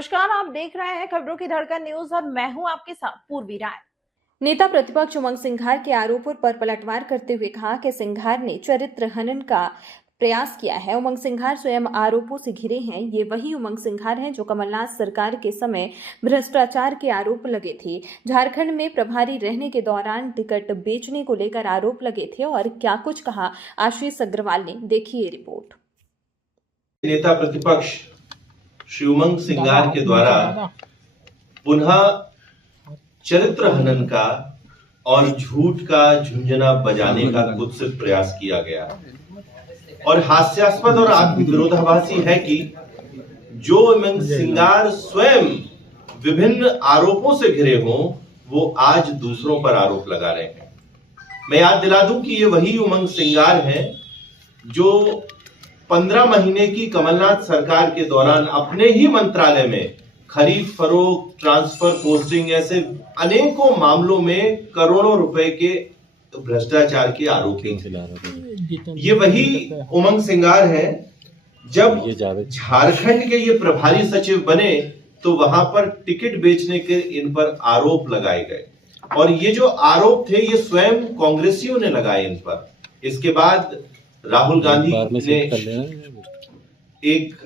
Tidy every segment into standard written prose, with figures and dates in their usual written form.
नमस्कार, आप देख रहे हैं खबरों की धड़कन न्यूज और मैं हूं आपके साथ पूर्वी राय। नेता प्रतिपक्ष उमंग सिंघार के आरोपों पर पलटवार करते हुए कहा कि सिंघार ने चरित्र हनन का प्रयास किया है। उमंग सिंघार स्वयं आरोपों से घिरे हैं। ये वही उमंग सिंघार हैं जो कमलनाथ सरकार के समय भ्रष्टाचार के आरोप लगे थे। झारखंड में प्रभारी रहने के दौरान टिकट बेचने को लेकर आरोप लगे थे और क्या कुछ कहा आशीष अग्रवाल ने, देखिए रिपोर्ट। नेता प्रतिपक्ष श्री उमंग सिंघार के द्वारा पुनः चरित्र हनन का और झूठ का झुंझुना बजाने का कुत्सित प्रयास किया गया और हास्यास्पद और विरोधाभासी है कि जो उमंग सिंघार स्वयं विभिन्न आरोपों से घिरे हों, वो आज दूसरों पर आरोप लगा रहे हैं। मैं याद दिला दूं कि ये वही उमंग सिंघार हैं जो 15 महीने की कमलनाथ सरकार के दौरान अपने ही मंत्रालय में खरीद फरोख्त, ट्रांसफर, पोस्टिंग ऐसे अनेकों मामलों में करोड़ों रुपए के भ्रष्टाचार के आरोपी थे। ये वही उमंग सिंघार हैं जब झारखंड के ये प्रभारी सचिव बने तो वहां पर टिकट बेचने के इन पर आरोप लगाए गए और ये जो आरोप थे ये स्वयं कांग्रेसियों ने लगाए इन पर। इसके बाद राहुल गांधी ने एक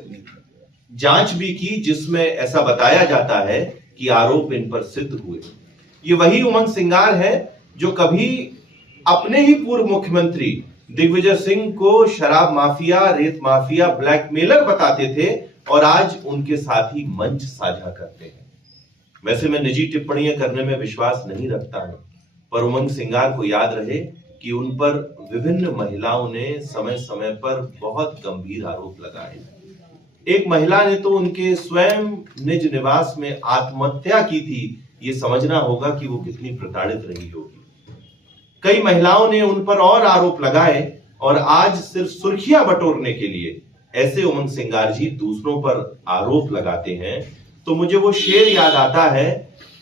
जांच भी की जिसमें ऐसा बताया जाता है कि आरोप इन पर सिद्ध हुए। ये वही उमंग सिंघार है जो कभी अपने ही पूर्व मुख्यमंत्री दिग्विजय सिंह को शराब माफिया, रेत माफिया, ब्लैकमेलर बताते थे और आज उनके साथ ही मंच साझा करते हैं। वैसे मैं निजी टिप्पणियां करने में विश्वास नहीं रखता हूं, पर उमंग सिंघार को याद रहे कि उन पर विभिन्न महिलाओं ने समय समय पर बहुत गंभीर आरोप लगाए। एक महिला ने तो उनके स्वयं निज निवास में आत्महत्या की थी। ये समझना होगा कि वो कितनी प्रताड़ित रही होगी। कई महिलाओं ने उन पर और आरोप लगाए और आज सिर्फ सुर्खियां बटोरने के लिए ऐसे उमंग सिंघार जी दूसरों पर आरोप लगाते हैं तो मुझे वो शेर याद आता है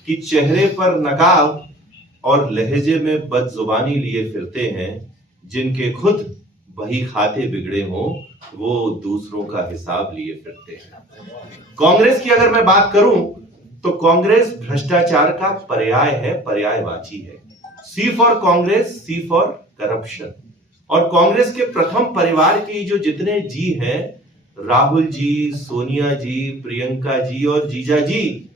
कि चेहरे पर नकाब और लहजे में बदजुबानी लिए फिरते हैं, जिनके खुद वही खाते बिगड़े हों वो दूसरों का हिसाब लिए फिरते हैं। कांग्रेस की अगर मैं बात करूं तो कांग्रेस भ्रष्टाचार का पर्याय है, पर्यायवाची है। C for Congress, C for corruption. और कांग्रेस के प्रथम परिवार के जो जितने जी हैं, राहुल जी, सोनिया जी, प्रियंका जी और जीजा जी,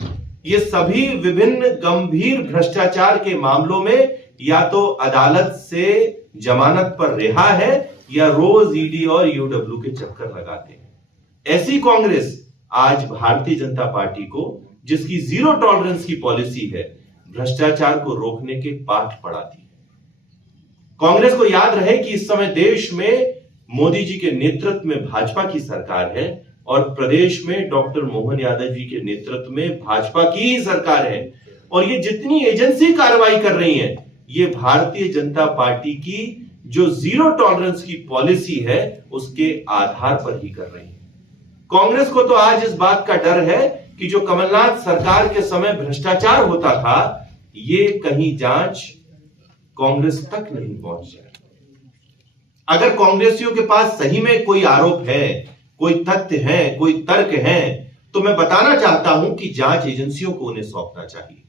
ये सभी विभिन्न गंभीर भ्रष्टाचार के मामलों में या तो अदालत से जमानत पर रिहा है या रोज ईडी और यूडब्ल्यू के चक्कर लगाते हैं। ऐसी कांग्रेस आज भारतीय जनता पार्टी को, जिसकी जीरो टॉलरेंस की पॉलिसी है, भ्रष्टाचार को रोकने के पाठ पढ़ाती है। कांग्रेस को याद रहे कि इस समय देश में मोदी जी के नेतृत्व में भाजपा की सरकार है और प्रदेश में डॉक्टर मोहन यादव जी के नेतृत्व में भाजपा की ही सरकार है और ये जितनी एजेंसी कार्रवाई कर रही हैं, ये भारतीय जनता पार्टी की जो जीरो टॉलरेंस की पॉलिसी है उसके आधार पर ही कर रही है। कांग्रेस को तो आज इस बात का डर है कि जो कमलनाथ सरकार के समय भ्रष्टाचार होता था, ये कहीं जांच कांग्रेस तक नहीं पहुंच जाए। अगर कांग्रेसियों के पास सही में कोई आरोप है, कोई तथ्य है, कोई तर्क है, तो मैं बताना चाहता हूं कि जांच एजेंसियों को उन्हें सौंपना चाहिए।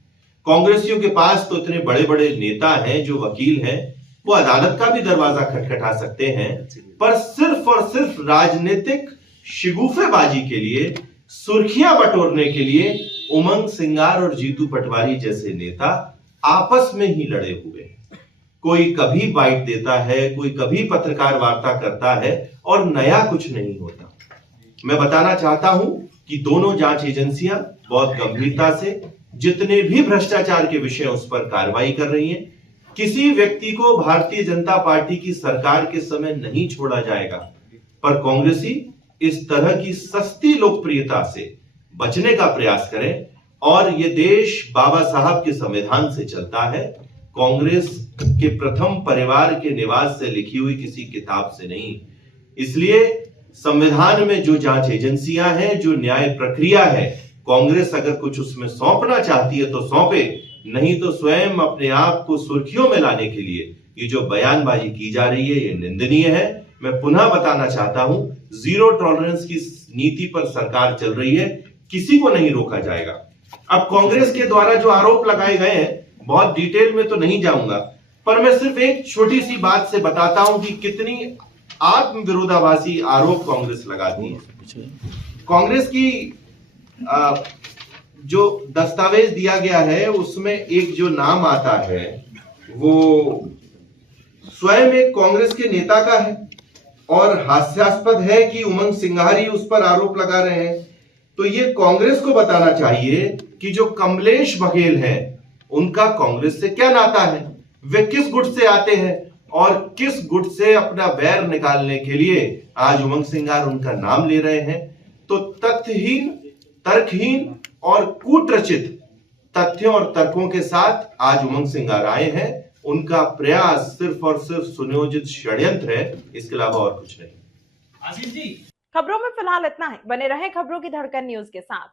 कांग्रेसियों के पास तो इतने बड़े बड़े नेता हैं, जो वकील हैं, वो अदालत का भी दरवाजा खटखटा सकते हैं, पर सिर्फ और सिर्फ राजनीतिक शिगुफेबाजी के लिए, सुर्खियां बटोरने के लिए उमंग सिंघार और जीतू पटवारी जैसे नेता आपस में ही लड़े हुए हैं। कोई कभी बाइट देता है, कोई कभी पत्रकार वार्ता करता है और नया कुछ नहीं होता। मैं बताना चाहता हूं कि दोनों जांच एजेंसियां बहुत गंभीरता से जितने भी भ्रष्टाचार के विषय उस पर कार्रवाई कर रही हैं। किसी व्यक्ति को भारतीय जनता पार्टी की सरकार के समय नहीं छोड़ा जाएगा, पर कांग्रेसी इस तरह की सस्ती लोकप्रियता से बचने का प्रयास करें। और ये देश बाबा साहब के संविधान से चलता है, कांग्रेस के प्रथम परिवार के निवास से लिखी हुई किसी किताब से नहीं। इसलिए संविधान में जो जांच एजेंसियां हैं, जो न्याय प्रक्रिया है, कांग्रेस अगर कुछ उसमें सौंपना चाहती है तो सौंपे, नहीं तो स्वयं अपने आप को सुर्खियों में लाने के लिए ये जो बयानबाजी की जा रही है, ये निंदनीय है। मैं पुनः बताना चाहता हूं, जीरो टॉलरेंस की नीति पर सरकार चल रही है। किसी को नहीं रोका जाएगा। अब कांग्रेस के द्वारा जो आरोप लगाए गए हैं, बहुत डिटेल में तो नहीं जाऊंगा, पर मैं सिर्फ एक छोटी सी बात से बताता हूं कि कितनी आत्म विरोधाभासी आरोप कांग्रेस लगाती है। कांग्रेस की जो दस्तावेज दिया गया है उसमें एक जो नाम आता है वो स्वयं एक कांग्रेस के नेता का है और हास्यास्पद है कि उमंग सिंघार ही उस पर आरोप लगा रहे हैं। तो ये कांग्रेस को बताना चाहिए कि जो कमलेश बघेल हैं उनका कांग्रेस से क्या नाता है, वे किस गुट से आते हैं और किस गुट से अपना बैर निकालने के लिए आज उमंग सिंघार उनका नाम ले रहे हैं। तो तथ्यहीन, तर्कहीन और कूटरचित तथ्यों और तर्कों के साथ आज उमंग सिंघार आए हैं। उनका प्रयास सिर्फ और सिर्फ सुनियोजित षड्यंत्र है, इसके अलावा और कुछ नहीं। खबरों में फिलहाल इतना ही। बने रहें खबरों की धड़कन न्यूज के साथ।